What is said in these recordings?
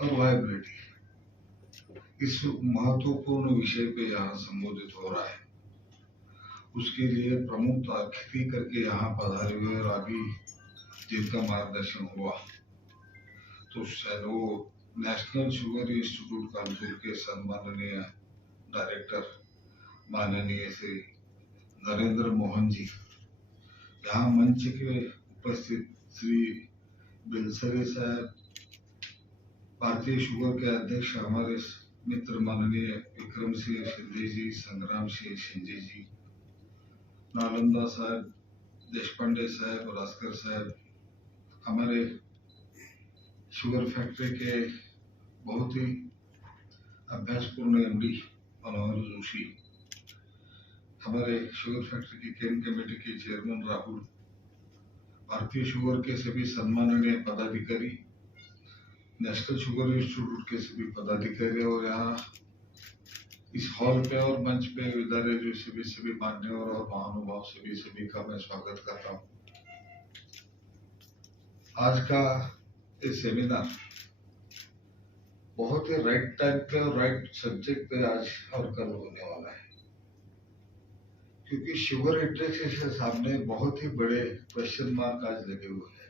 और वायबिलिटी, इस महत्वपूर्ण विषय पे यहाँ संबोधित हो रहा है। उसके लिए प्रमुख अतिथि करके यहाँ पधारे हुए और अभी जिनका मार्गदर्शन हुआ तो शायद वो नेशनल शुगर इंस्टीट्यूट कानपुर के सम्माननीय डायरेक्टर माननीय श्री नरेंद्र मोहन जी, यहाँ मंच के उपस्थित श्री बेलसरे साहब, भारतीय शुगर के अध्यक्ष हमारे मित्र माननीय विक्रम सिंह शिंदे जी, संग्राम सिंह शिंदे जी, नालंदा साहब, देशपांडे साहब, रास्कर साहब, हमारे शुगर फैक्ट्री के बहुत ही अभ्यासपूर्ण एमडी मनोहर जोशी, हमारे शुगर फैक्ट्री की केंद्रीय कमेटी के चेयरमैन राहुल, भारतीय शुगर के सभी सम्माननीय पदाधिकारी, नेशनल शुगर इंस्टीट्यूट के सभी पदाधिकारी और यहाँ इस हॉल पे और मंच पे विद्यालय जो सभी मान्यवर और महानुभाव सभी का मैं स्वागत करता हूँ। आज का ये सेमिनार बहुत ही राइट टाइम पे और राइट सब्जेक्ट पे आज और कल होने वाला है, क्योंकि शुगर इंडस्ट्री के सामने बहुत ही बड़े क्वेश्चन मार्क आज लगे हुए हैं।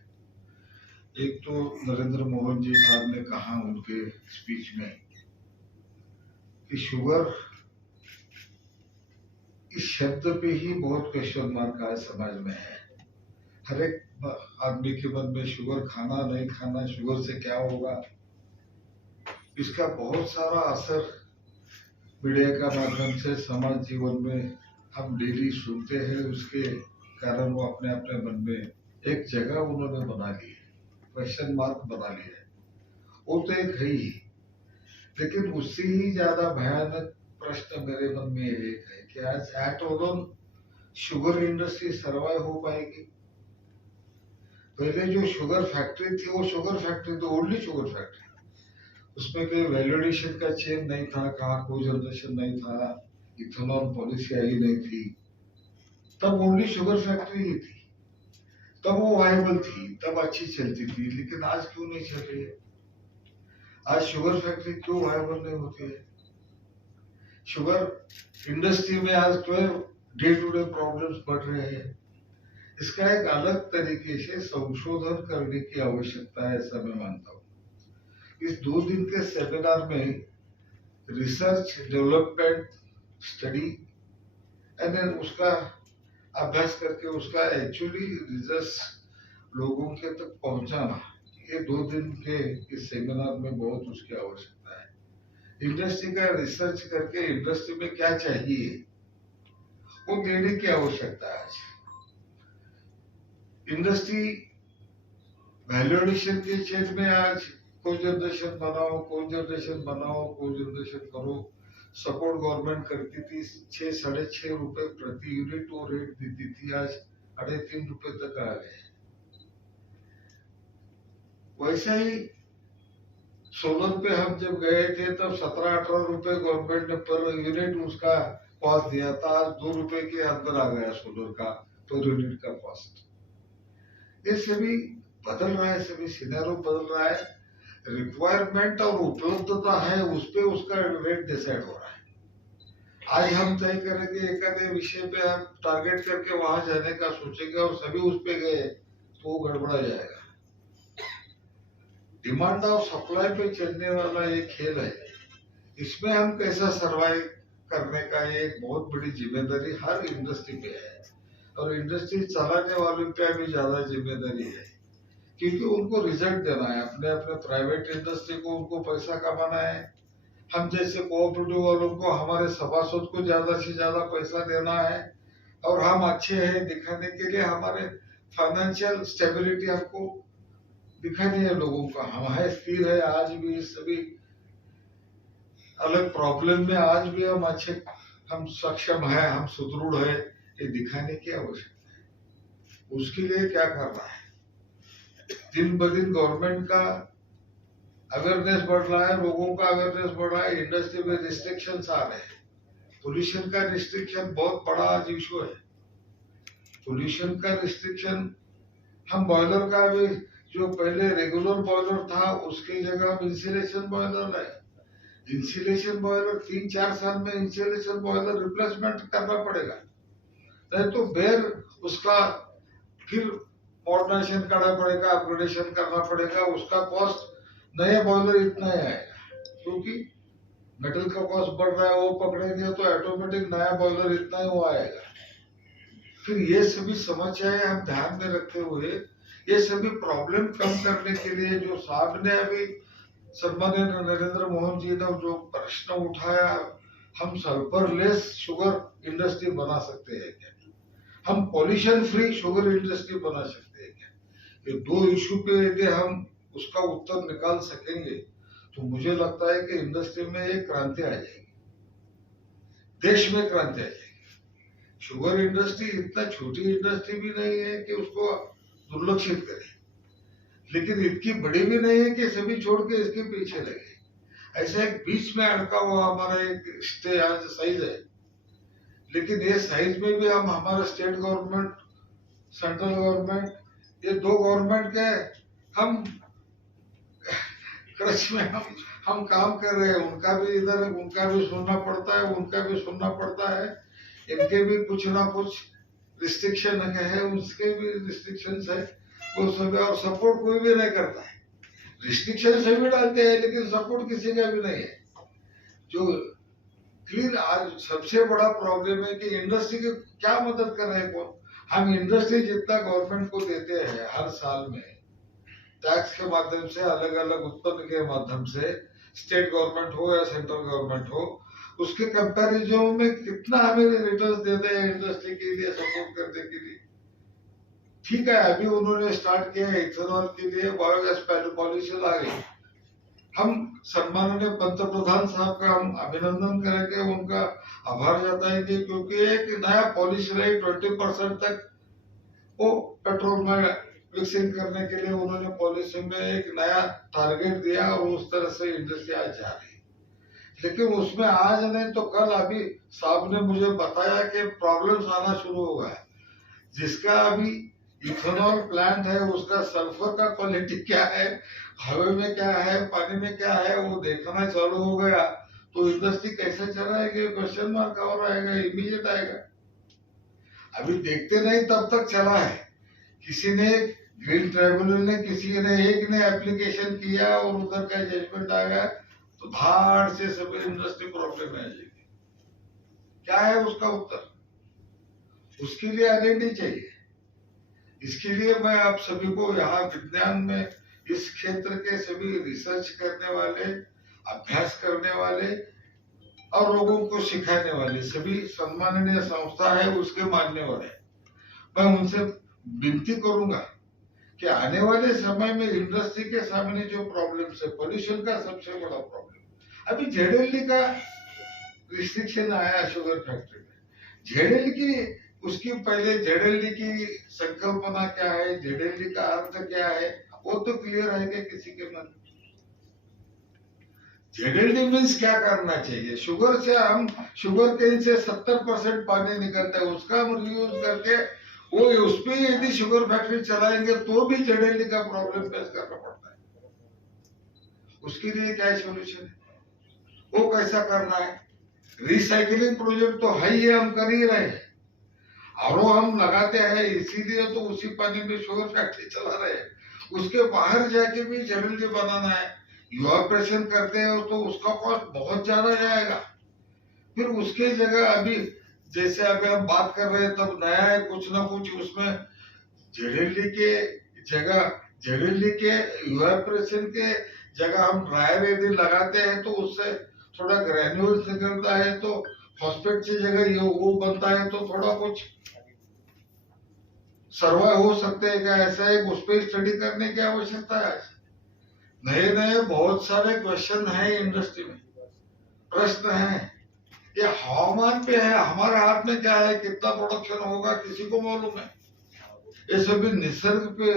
एक तो नरेंद्र मोहन जी साहब ने कहा उनके स्पीच में कि शुगर इस शब्द पे ही बहुत क्वेश्चन मार्क आज समाज में है। हर एक आदमी के मन में शुगर खाना नहीं खाना, शुगर से क्या होगा, इसका बहुत सारा असर मीडिया का माध्यम से समाज जीवन में हम डेली सुनते हैं। उसके कारण वो अपने अपने मन में एक जगह उन्होंने बना ली है, क्वेश्चन मार्क बना लिया है। वो तो एक है ही, लेकिन उससे ही ज्यादा भयानक प्रश्न मेरे मन में एक है कि आज at all sugar industry survive हो पाएगी। पहले जो शुगर फैक्ट्री थी वो शुगर फैक्ट्री तो ओनली शुगर फैक्ट्री, उसमें कोई वैल्यूएडिशन का चेन नहीं था, कहा कोई जनरेशन नहीं था, इथेनॉल पॉलिसी आई नहीं थी, तब ओनली शुगर फैक्ट्री ही थी, तब वो वायबल थी, तब अच्छी चलती थी। लेकिन आज क्यों नहीं चल रही है? आज शुगर फैक्ट्री क्यों वायबल नहीं होती है? शुगर इंडस्ट्री में आज क्यों डे टू डे प्रॉब्लम्स बढ़ रहे हैं? इसका एक अलग तरीके से संशोधन करने की आवश्यकता है, ऐसा मैं मानता हूँ। इस 2 दिन के सेमिनार में रिसर्च, डेवलपमेंट, स्टडी एंड उसका अभ्यास करके उसका एक्चुअली रिजल्ट लोगों के तक पहुंचाना, ये 2 दिन के इस सेमिनार में बहुत उसकी आवश्यकता है। इंडस्ट्री का रिसर्च करके इंडस्ट्री में क्या चाहिए वो देने की आवश्यकता है। आज इंडस्ट्री वैल्यूएडिशन के क्षेत्र में आज कोई जनरेशन बनाओ, कोई जनरेशन बनाओ, कोई जनरेशन करो, सपोर्ट गवर्नमेंट करती थी। 6-6.5 रुपए प्रति यूनिट वो रेट देती थी, आज 3.5 रुपए तक आ गए। वैसे ही सोलर पे हम जब गए थे तब 17-18 रुपए गवर्नमेंट ने पर यूनिट उसका कॉस्ट दिया था, आज 2 रुपए के अंदर आ गया सोलर का पर यूनिट का कॉस्ट। ये सभी बदल रहा है, सभी सिनेरियो बदल रहा है, रिक्वायरमेंट और उपलब्धता है उस पे उसका रेट डिसाइड हो रहा है। आज हम तय करेंगे एक आधे विषय पे हम टारगेट करके वहां जाने का सोचेंगे और सभी उस पे गए तो वो गड़बड़ा जाएगा। डिमांड और सप्लाई पे चलने वाला एक खेल है, इसमें हम कैसा सर्वाइव करने का एक बहुत बड़ी जिम्मेदारी हर इंडस्ट्री पे है और इंडस्ट्री चलाने वालों पे भी ज्यादा जिम्मेदारी है, क्योंकि उनको रिजल्ट देना है। अपने अपने प्राइवेट इंडस्ट्री को उनको पैसा कमाना है, हम जैसे कोऑपरेटिव वालों को हमारे सभासद को ज्यादा से ज्यादा पैसा देना है और हम अच्छे हैं दिखाने के लिए हमारे फाइनेंशियल स्टेबिलिटी हमको दिखानी है लोगों का। हम है स्थिर है, आज भी सभी अलग प्रॉब्लम में आज भी हम अच्छे, हम सक्षम है, हम सुदृढ़ है, ये दिखाने की आवश्यकता है। उसके लिए क्या करना है? दिन ब दिन गवर्नमेंट का अवेयरनेस बढ़ रहा है, लोगों का अवेयरनेस बढ़ रहा है, इंडस्ट्री में रिस्ट्रिक्शंस आ रहे हैं। पोल्यूशन का रिस्ट्रिक्शन बहुत बड़ा आज इशू है। पोल्यूशन का रिस्ट्रिक्शन, हम बॉयलर का भी जो पहले रेगुलर बॉयलर था उसकी जगह अब इंसुलेशन बॉयलर है। इंसुलेशन बॉयलर 3-4 साल में इंसुलेशन बॉयलर रिप्लेसमेंट करना पड़ेगा, नहीं तो बेर उसका फिर मॉडर्नाइजेशन करना पड़ेगा, अपग्रेडेशन करना पड़ेगा। उसका कॉस्ट नए बॉयलर इतना ही आएगा, क्योंकि मेटल का कॉस्ट बढ़ रहा है, वो पकड़ेंगे तो ऑटोमेटिक नया बॉयलर इतना ही वो आएगा। फिर ये सभी समस्याएं हम ध्यान में रखते हुए ये सभी प्रॉब्लम कम करने के लिए जो साहब ने अभी सम्मानीय नरेंद्र मोहन जी ने जो प्रश्न उठाया, हम सल्फरलेस शुगर इंडस्ट्री बना सकते हैं क्या, हम पॉल्यूशन फ्री शुगर इंडस्ट्री बना सकते हैं क्या, ये दो इशू पे यदि हम उसका उत्तर निकाल सकेंगे तो मुझे लगता है कि इंडस्ट्री में एक क्रांति आ जाएगी, देश में क्रांति आ जाएगी। शुगर इंडस्ट्री इतना छोटी इंडस्ट्री भी नहीं है कि उसको दुर्लक्षित करें, लेकिन इतनी बड़ी भी नहीं है कि सभी छोड़ के इसके पीछे लगे। ऐसा एक बीच में अड़का हुआ हमारा एक साइज है, लेकिन ये साइज में भी हम हमारा स्टेट गवर्नमेंट, सेंट्रल गवर्नमेंट, ये दो गवर्नमेंट के हम क्रश में हम काम कर रहे हैं। उनका भी इधर उनका भी सुनना पड़ता है, उनका भी सुनना पड़ता है, इनके भी कुछ ना कुछ रिस्ट्रिक्शन है, उसके भी रिस्ट्रिक्शंस है, वो सब, और सपोर्ट कोई भी नहीं करता है। रिस्ट्रिक्शन सभी डालते हैं लेकिन सपोर्ट किसी का भी नहीं है। जो क्लीन आज सबसे बड़ा प्रॉब्लम है कि इंडस्ट्री की क्या मदद कर रहे हैं कौन, हम इंडस्ट्री जितना गवर्नमेंट को देते हैं हर साल में टैक्स के माध्यम से, अलग अलग उत्पन्न के माध्यम से, स्टेट गवर्नमेंट हो या सेंट्रल गवर्नमेंट हो, उसके कंपैरिजन में कितना हमें रिटर्न्स देते हैं इंडस्ट्री के लिए सपोर्ट करने के लिए। ठीक है, अभी उन्होंने स्टार्ट किया है इथेनॉल के लिए बायोगैस पॉलिसी आ गई, हम सम्माननीय पंतप्रधान साहब का हम अभिनंदन करेंगे, उनका आभार जताएंगे, क्योंकि एक नया पॉलिसी रही 20% तक वो पेट्रोल में विकसित करने के लिए उन्होंने पॉलिसी में एक नया टारगेट दिया और उस तरह से इंडस्ट्री आज जा रही। लेकिन उसमें आज नहीं तो कल अभी साहब ने मुझे बताया कि प्रॉब्लम्स आना शुरू हो गया। जिसका अभी इथेनॉल प्लांट है उसका सल्फर का क्वालिटी क्या है, हवा में क्या है, पानी में क्या है, वो देखना चालू हो गया तो इंडस्ट्री कैसे चलाएगी, क्वेश्चन मार्क और आएगा, इमीडिएट आएगा। अभी देखते नहीं तब तक चला है। किसी ने ग्रीन ट्राइब्यूनल ने किसी ने एक ने एप्लीकेशन किया और उधर का जजमेंट आ गया तो धाड़ से सब इंडस्ट्री प्रॉब्लम में आ जाएगी। क्या है उसका उत्तर, उसके लिए आइडेंटिटी चाहिए। इसके लिए मैं आप सभी को यहाँ विज्ञान में इस क्षेत्र के सभी रिसर्च करने वाले, अभ्यास करने वाले और लोगों को सिखाने वाले सभी सम्माननीय संस्था है उसके मानने वाले, मैं उनसे विनती करूंगा कि आने वाले समय में इंडस्ट्री के सामने जो प्रॉब्लम है, पोल्यूशन का सबसे बड़ा प्रॉब्लम, अभी जेडेली का रिस्ट्रिक्शन आया शुगर फैक्ट्री में, जेडेली की उसकी पहले जेडेली की संकल्पना क्या है, जेडेली का अर्थ क्या है, वो तो क्लियर है कि किसी के मन में जेडेली मीन्स क्या करना चाहिए। शुगर से हम शुगर केन से 70% पानी निकलता है, उसका हम रियूज करके वो उस पर यदि शुगर फैक्ट्री चलाएंगे तो भी जेडेली का प्रॉब्लम फेस करना पड़ता है। उसके लिए क्या सोल्यूशन है, वो कैसा करना है। रिसाइकलिंग प्रोजेक्ट तो है ही, हम कर ही रहे हैं, और हम लगाते हैं, इसीलिए तो उसी पानी में शुगर फैक्ट्री चला रहे हैं। उसके बाहर जाके भी जेडेली बनाना है, इवापोरेशन करते हो तो उसका कॉस्ट बहुत ज्यादा जाएगा। फिर उसके जगह अभी जैसे अभी हम बात कर रहे हैं तब नया है कुछ ना कुछ उसमें जेडेली के जगह, जेडेली के इवापोरेशन के जगह हम ड्रायर यदि लगाते हैं तो उससे थोड़ा ग्रेन्यूल्स निकलता है, तो फॉस्फेट की जगह ये वो बनता है, तो थोड़ा कुछ सर्वाइव हो सकते हैं क्या, ऐसा है उस पर स्टडी करने की आवश्यकता है। नए नए बहुत सारे क्वेश्चन है इंडस्ट्री में, प्रश्न है, ये हवामान पे है, हमारे हाथ में क्या है, कितना प्रोडक्शन होगा किसी को मालूम है। ये सभी निसर्ग पे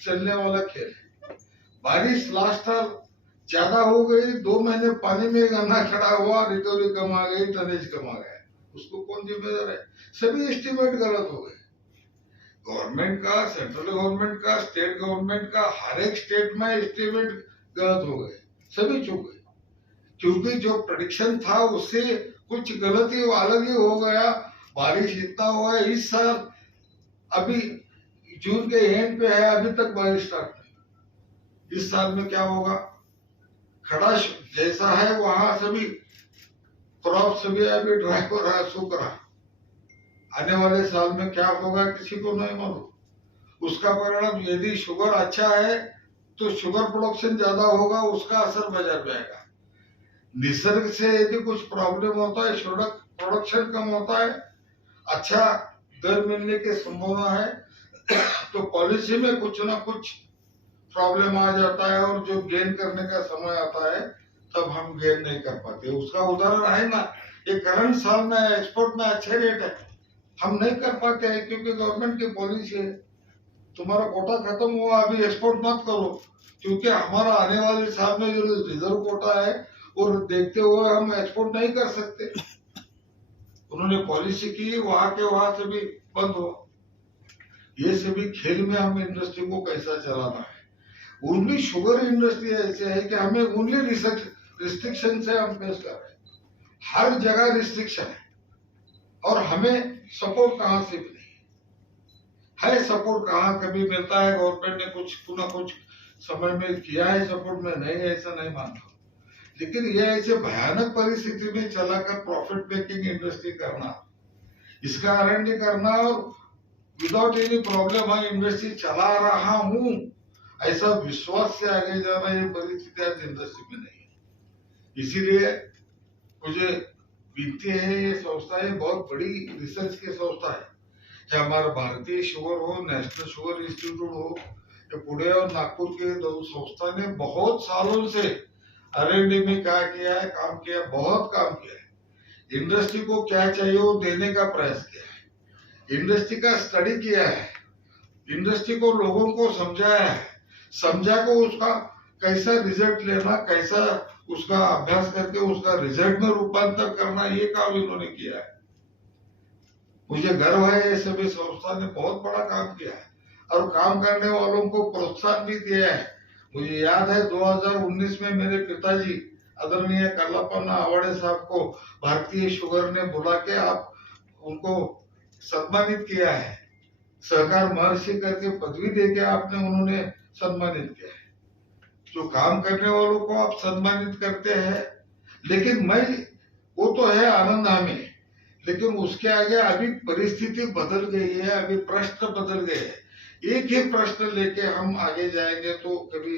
चलने वाला खेल है। बारिश लास्ट साल ज्यादा हो गई, 2 महीने पानी में गन्ना खड़ा हुआ, रिकवरी कम आ गई, टनेज कम आ गया, उसको कौन जिम्मेदार है, सभी एस्टिमेट गलत हो गए। गवर्नमेंट का, सेंट्रल गवर्नमेंट का, स्टेट गवर्नमेंट का, हर एक स्टेट में एस्टिमेट गलत हो गए, सभी चूक गए, क्योंकि जो प्रेडिक्शन था उससे कुछ गलती अलग ही हो गया। बारिश इतना हुआ है इस साल, अभी जून के एंड पे है, अभी तक बारिश स्टार्ट नहीं। इस साल में क्या होगा? खड़ा जैसा है वहां सभी क्रॉप सभी अभी ड्राई हो रहा, सूख रहा। आने वाले साल में क्या होगा किसी को नहीं मालूम। उसका परिणाम, यदि शुगर अच्छा है तो शुगर प्रोडक्शन ज्यादा होगा, उसका असर बाजार में आएगा। निसर्ग से यदि कुछ प्रॉब्लम होता है, शुगर प्रोडक्शन कम होता है, अच्छा दर मिलने की संभावना है, तो पॉलिसी में कुछ ना कुछ प्रॉब्लम आ जाता है, और जो गेन करने का समय आता है तब हम गेन नहीं कर पाते। उसका उदाहरण है ना, ये करंट साल में एक्सपोर्ट में अच्छे रेट है, हम नहीं कर पाते हैं क्योंकि गवर्नमेंट की पॉलिसी है तुम्हारा कोटा खत्म हुआ, अभी एक्सपोर्ट मत करो, क्योंकि हमारा आने वाले साल में जो रिजर्व कोटा है और देखते हुए हम एक्सपोर्ट नहीं कर सकते। उन्होंने पॉलिसी की, वहां के वहां से भी बंद हुआ। ये सभी खेल में हम इंडस्ट्री को कैसा चलाना है। ओनली शुगर इंडस्ट्री ऐसे है कि हमें ओनली रिस्ट्रिक्शन से हम फेस कर रहे हैं, हर जगह रिस्ट्रिक्शन है, और हमें सपोर्ट कहां से भी नहीं है। सपोर्ट कहां कभी मिलता है? गवर्नमेंट ने कुछ पुनः कुछ समय में किया है सपोर्ट में, नहीं ऐसा नहीं मानता, लेकिन ये ऐसे भयानक परिस्थिति में चलाकर प्रॉफिट मेकिंग इंडस्ट्री करना, इसका R&D करना, और विदाउट एनी प्रॉब्लम है इंडस्ट्री चला रहा हूं ऐसा विश्वास से आगे जाना, ये परिस्थिति आज इंडस्ट्री में नहीं है। इसीलिए मुझे विनती है, ये संस्था है बहुत बड़ी रिसर्च की संस्था है, चाहे हमारा भारतीय शुगर हो, नेशनल शुगर इंस्टीट्यूट हो, ये पुणे और नागपुर के दो संस्था ने बहुत सालों से R&D में क्या किया है, काम किया, बहुत काम किया है। इंडस्ट्री को क्या चाहिए वो देने का प्रयास किया है, इंडस्ट्री का स्टडी किया है, इंडस्ट्री को लोगों को समझाया है, समझा को उसका कैसा रिजल्ट लेना, कैसा उसका अभ्यास करके उसका रिजल्ट में रूपांतर करना, ये काम इन्होंने किया है। मुझे गर्व है, ये सभी संस्था ने बहुत बड़ा काम किया है और काम करने वालों को प्रोत्साहन भी दिया है। मुझे याद है 2019 में मेरे पिताजी आदरणीय कल्लापन्ना आवाड़े साहब को भारतीय शुगर ने बुला के आप उनको सम्मानित किया है, सहकार महर्षि करके पदवी देके आपने उन्होंने सम्मानित किया है। जो काम करने वालों को आप सम्मानित करते हैं, लेकिन मैं वो तो है आनंद हमें, लेकिन उसके आगे अभी परिस्थिति बदल गई है, अभी प्रश्न बदल गए हैं। एक ही प्रश्न लेके हम आगे जाएंगे तो कभी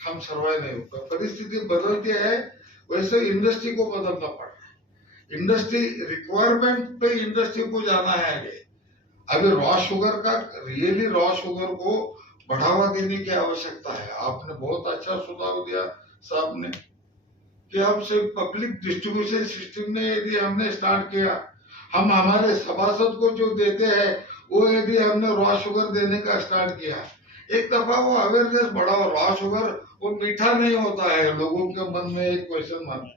हम सर्वाइव नहीं होगा। परिस्थिति बदलती है, वैसे इंडस्ट्री को बदलना पड़ रहा है। इंडस्ट्री रिक्वायरमेंट पे इंडस्ट्री को जाना है आगे। अभी रॉ शुगर का, रियली रॉ शुगर को बढ़ावा देने की आवश्यकता है। आपने बहुत अच्छा सुझाव दिया साहब ने कि हम सिर्फ पब्लिक डिस्ट्रीब्यूशन सिस्टम ने यदि हमने स्टार्ट किया, हम हमारे सभासद को जो देते हैं वो यदि हमने रॉ शुगर देने का स्टार्ट किया, एक दफा वो अवेयरनेस बढ़ाओ। रॉ शुगर वो मीठा नहीं होता है, लोगों के मन में एक क्वेश्चन मार्क,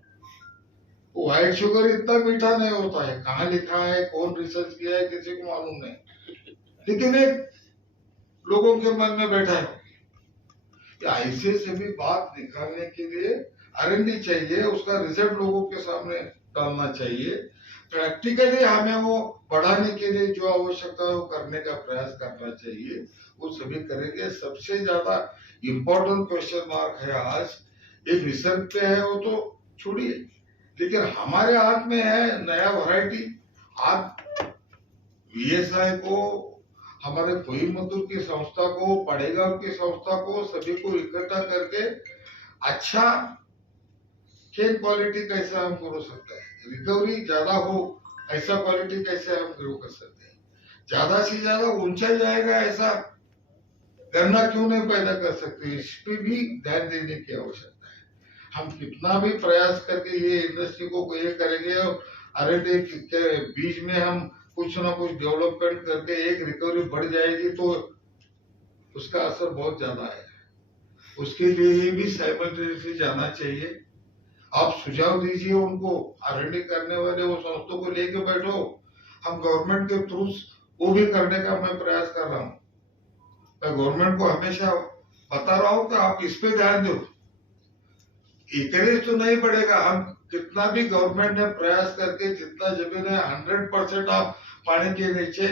व्हाइट शुगर इतना मीठा नहीं होता है, कहाँ लिखा है, कौन रिसर्च किया है, किसी को मालूम नहीं, लेकिन एक लोगों के मन में बैठा है। ऐसे से भी बात निकालने के लिए R&D चाहिए, उसका रिजल्ट लोगों के सामने डालना चाहिए। प्रैक्टिकली हमें वो बढ़ाने के लिए जो आवश्यकता है वो करने का प्रयास करना चाहिए, वो सभी करेंगे। सबसे ज्यादा इम्पोर्टेंट क्वेश्चन मार्क है आज, एक रिसर्च पे है वो तो छोड़िए, लेकिन हमारे हाथ में है नया वैरायटी। आज VSI को, हमारे कोयम्बतूर की संस्था को, पड़ेगांव की संस्था को, सभी को इकट्ठा करके अच्छा केन क्वालिटी कैसे हम ग्रो सकते हैं, रिकवरी ज्यादा हो ऐसा क्वालिटी कैसे हम ग्रो कर सकते हैं, ज्यादा से ज्यादा ऊंचा जाएगा ऐसा गन्ना क्यों नहीं पैदा कर सकते, इस पे भी ध्यान देने की आवश्यकता है। हम कितना भी प्रयास करके ये इंडस्ट्री को ये करेंगे और R&D के बीच में हम कुछ ना कुछ डेवलपमेंट करके एक रिकवरी बढ़ जाएगी तो उसका असर बहुत ज्यादा है। उसके लिए भी साइमल्टेनियसली जाना चाहिए। आप सुझाव दीजिए उनको, R&D करने वाले वो संस्थों को लेके बैठो, हम गवर्नमेंट के थ्रू वो भी करने का मैं प्रयास कर रहा हूँ। मैं गवर्नमेंट को हमेशा बता रहा हूँ कि आप इस पे ध्यान दो। एकरेज तो नहीं बढ़ेगा, हम कितना भी गवर्नमेंट ने प्रयास करके जितना जमीन है 100% आप पानी के नीचे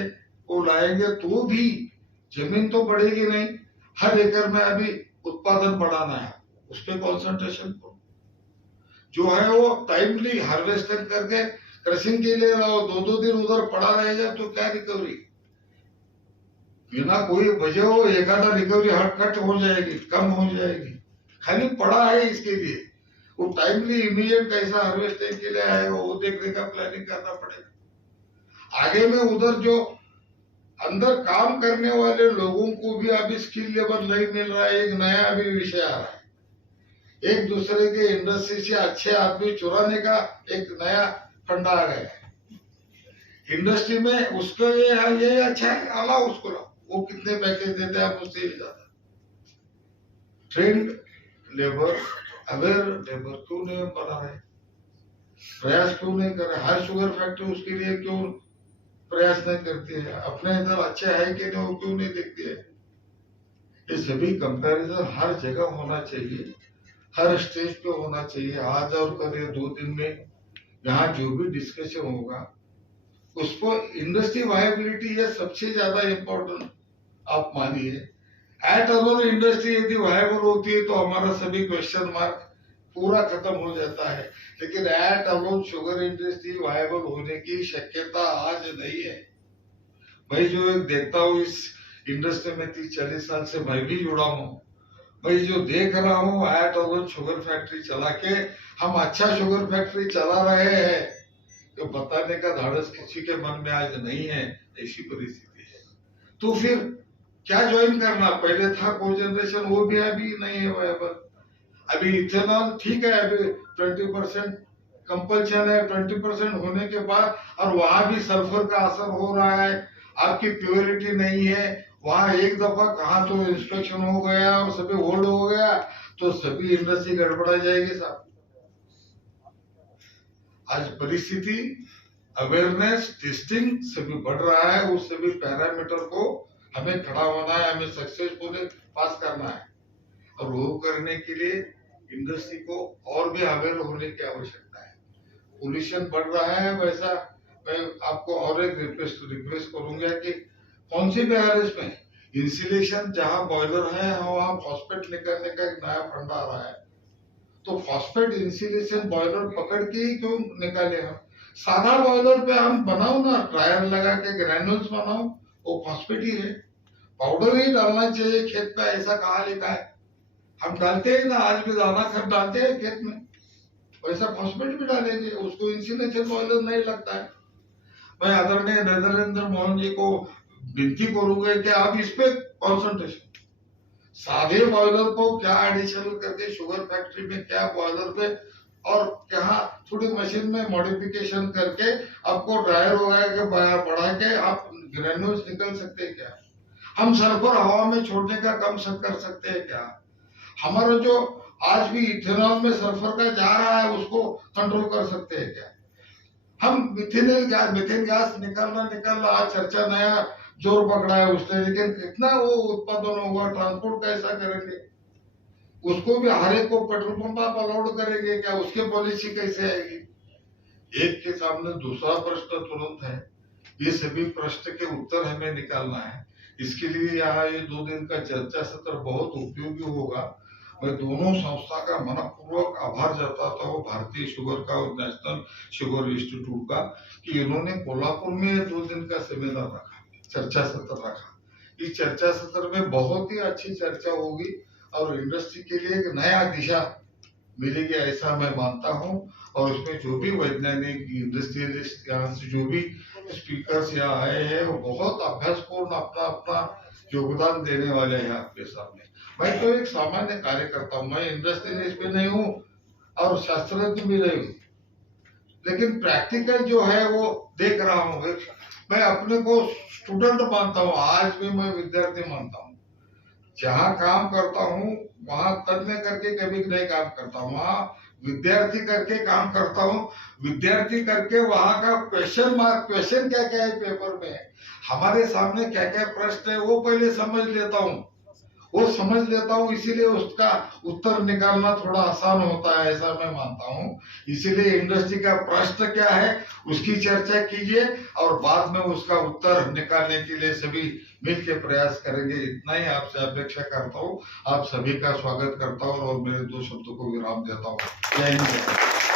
वो लाएंगे तो भी जमीन तो बढ़ेगी नहीं। हर एकड़ में अभी उत्पादन बढ़ाना है, उस पर कॉन्सेंट्रेशन करो। जो है वो टाइमली हार्वेस्टिंग करके क्रशिंग के लिए रहो। 2-2 दिन उधर पड़ा रहेगा तो क्या रिकवरी, बिना कोई वजह हो एक आधा रिकवरी हटखट हो जाएगी, कम हो जाएगी। खाली पड़ा है इसके लिए, वो टाइमली इमीडिएट कैसा हार्वेस्टिंग के लिए आएगा वो देखने का प्लानिंग करना पड़ेगा। आगे में उधर जो अंदर काम करने वाले लोगों को भी अभी स्किल लेवल नहीं मिल रहा है। एक नया अभी विषय आ रहा है, एक दूसरे के इंडस्ट्री से अच्छे आदमी चुराने का एक नया फंडा आ गया है इंडस्ट्री में। उसको ये अच्छा है, अलाउ उसको लाओ, वो कितने पैकेज देते हैं उससे भी ज्यादा। ट्रेंड लेबर, अवेयर लेबर क्यों नहीं बना रहे, प्रयास क्यों नहीं कर रहे? हर शुगर फैक्ट्री उसके लिए क्यों प्रयास नहीं करती है? अपने इधर अच्छे है कि नहीं वो क्यों नहीं देखती है? ये सभी कंपैरिजन हर जगह होना चाहिए, हर स्टेज पे होना चाहिए। आज और कल 2 दिन में यहाँ जो भी डिस्कशन होगा उसको इंडस्ट्री वायबिलिटी ये सबसे ज्यादा इम्पोर्टेंट आप मानिए। एट अलोन इंडस्ट्री यदि वायबल होती है तो हमारा सभी क्वेश्चन मार्क पूरा खत्म हो जाता है। लेकिन at alone sugar industry viable होने की शक्यता आज नहीं है। भाई जो एक देखता हूँ इस इंडस्ट्री में 30-40 साल से मैं भी जुड़ा हूँ, भाई जो देख रहा हूँ एट अलोन शुगर फैक्ट्री चला के हम अच्छा शुगर फैक्ट्री चला रहे हैं तो बताने का धाड़स किसी के मन में आज नहीं है। ऐसी परिस्थिति है तो फिर क्या ज्वाइन करना? पहले था को जनरेशन, वो भी अभी नहीं है वायबल। अभी इथेनॉल ठीक है, अभी 20% कंपल्शन है, 20% होने के बाद और वहां भी सल्फर का असर हो रहा है, आपकी प्योरिटी नहीं है वहां। एक दफा कहा तो इंस्पेक्शन हो गया और सभी होल्ड हो गया तो सभी इंडस्ट्री गड़बड़ा जाएगी साहब। आज परिस्थिति, अवेयरनेस, टेस्टिंग सभी बढ़ रहा है, उस सभी पैरामीटर को हमें खड़ा होना है, हमें सक्सेसफुली पास करना है। और वो करने के लिए इंडस्ट्री को और भी अवेयर होने की आवश्यकता है। पोल्यूशन बढ़ रहा है, वैसा मैं आपको और एक रिक्वेस्ट करूंगा कि कौन सी बैरेज में इंसुलेशन जहां बॉयलर है वहां फॉस्फेट निकालने का एक नया फंड आ रहा है, तो फॉस्फेट इंसुलेशन बॉयलर पकड़ के ही क्यों निकाले? हम सादा बॉयलर पे हम बनाओ ना, ट्रायल लगा के ग्रैन्यूल्स बनाओ, वो फॉस्फेट ही है। पाउडर ही डालना चाहिए खेत पे, ऐसा कहा लिखा है। हम डालते हैं ना, आज भी दाना खत डालते हैं खेत में, वैसा फॉस्फेट भी डालेंगे, उसको इंसुलेशन बॉयलर नहीं लगता है। मैं आदरणीय नरेंद्र मोहन जी को विनती करूंगा कि आप इस पे कॉन्सेंट्रेशन, सादे बॉयलर को क्या एडिशनल करके शुगर फैक्ट्री में क्या बॉयलर पे और क्या थोड़ी मशीन में मॉडिफिकेशन करके आपको ड्रायर वगैरह के बढ़ा के आप ग्रेन्यूल्स निकल सकते हैं क्या? हम सल्फर हवा में छोड़ने का कम कर सकते हैं क्या? हमारा जो आज भी इथेनॉल में सल्फर का जा रहा है उसको कंट्रोल कर सकते हैं क्या? हम मिथेन गैस निकलना आज चर्चा नया जोर पकड़ा है उसने, लेकिन कितना वो उत्पादन होगा, ट्रांसपोर्ट कैसा करेंगे? उसको भी हर एक को पेट्रोल पंप आप अलाउड करेंगे क्या? उसके पॉलिसी कैसे आएगी? एक के सामने दूसरा प्रश्न तुरंत है। ये सभी प्रश्न के उत्तर हमें निकालना है। इसके लिए यहाँ ये 2 दिन का चर्चा सत्र बहुत उपयोगी होगा। मैं दोनों संस्था का मनपूर्वक आभार जताता हूँ, भारतीय शुगर का और नेशनल शुगर इंस्टीट्यूट का, कि इन्होंने कोल्हापुर में 2 दिन का सेमिनार रखा, चर्चा सत्र रखा। इस चर्चा सत्र में बहुत ही अच्छी चर्चा होगी और इंडस्ट्री के लिए एक नया दिशा मिलेगी ऐसा मैं मानता हूँ। और उसमें जो भी वैज्ञानिक इंडस्ट्रियलिस्ट यहाँ से जो भी स्पीकर्स यहाँ आए हैं वो बहुत अभ्यासपूर्ण अपना अपना योगदान देने वाले हैं आपके सामने। मैं तो एक सामान्य कार्यकर्ता हूँ, मैं इंडस्ट्रियलिस्ट भी नहीं हूँ और शास्त्रज्ञ भी नहीं हूँ, लेकिन प्रैक्टिकल जो है वो देख रहा हूँ। मैं अपने को स्टूडेंट मानता हूँ, आज भी मैं विद्यार्थी मानता हूँ। जहाँ काम करता हूँ वहां तन्य करके कभी नहीं काम करता हूँ, वहां विद्यार्थी करके काम करता हूँ। विद्यार्थी करके वहां का क्वेश्चन क्या क्या है पेपर में, हमारे सामने क्या क्या प्रश्न है, वो पहले समझ लेता हूँ। इसीलिए उसका उत्तर निकालना थोड़ा आसान होता है, ऐसा मैं मानता हूँ। इसीलिए इंडस्ट्री का प्रश्न क्या है उसकी चर्चा कीजिए और बाद में उसका उत्तर निकालने के लिए सभी मिलकर प्रयास करेंगे। इतना ही आपसे अपेक्षा करता हूँ। आप सभी का स्वागत करता हूँ और मेरे 2 शब्दों को विराम देता हूँ। जय हिंद।